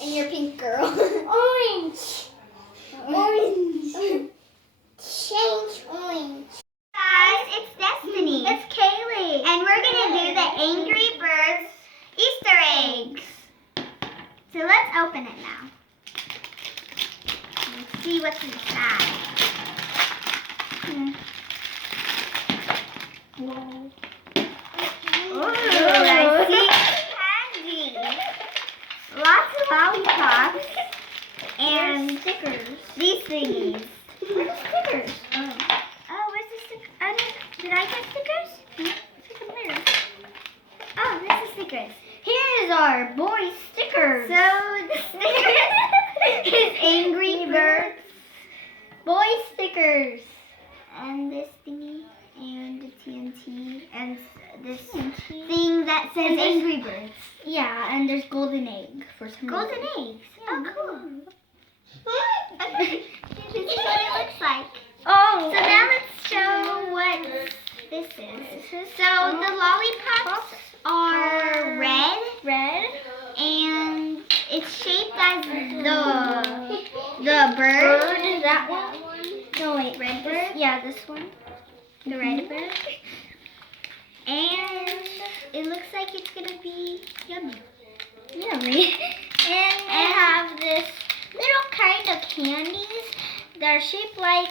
And your pink girl. Orange. Orange. Change orange. Guys, it's Destiny. It's Kaylee. And we're going to do the Angry Birds Easter eggs. So let's open it now. Let's see what's inside. Whoa. Ooh, I see candy. Lots of lollipops. And Stickers. these thingies. Where's the stickers? Oh, where's the sticker? Did I get stickers? Oh, this is stickers. Here's our boy stickers. So the stickers is Angry Birds. Boy stickers. And this thingy. And the TNT. And this thing that says And this- Angry Birds. Yeah, and there's golden egg for some Golden reason. eggs. Oh, cool. This is what it looks like. Oh. So now let's show what this is. So the lollipops are red. Red. And it's shaped as the bird. Is that one? No, wait. Red bird? Yeah, this one. The red bird. And it looks like it's gonna be yummy. Yummy. And we have this little kind of candies that are shaped like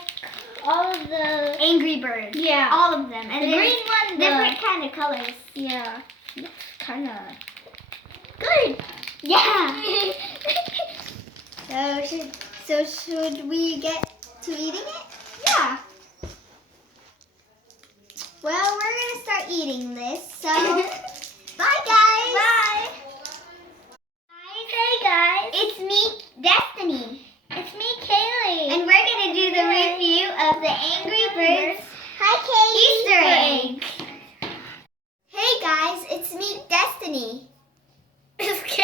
all of the... Angry Birds. Yeah. All of them. And The there's green one, different kind of colors. Yeah. Looks kind of... Good. Yeah. So should we get to eating it? Yeah. Well, we're gonna start eating this. So bye guys. Bye. Hey guys. It's me, Destiny. It's me, Kaylee. And we're gonna do the review of the Angry Birds Hi, Easter eggs. Hey guys, it's me, Destiny.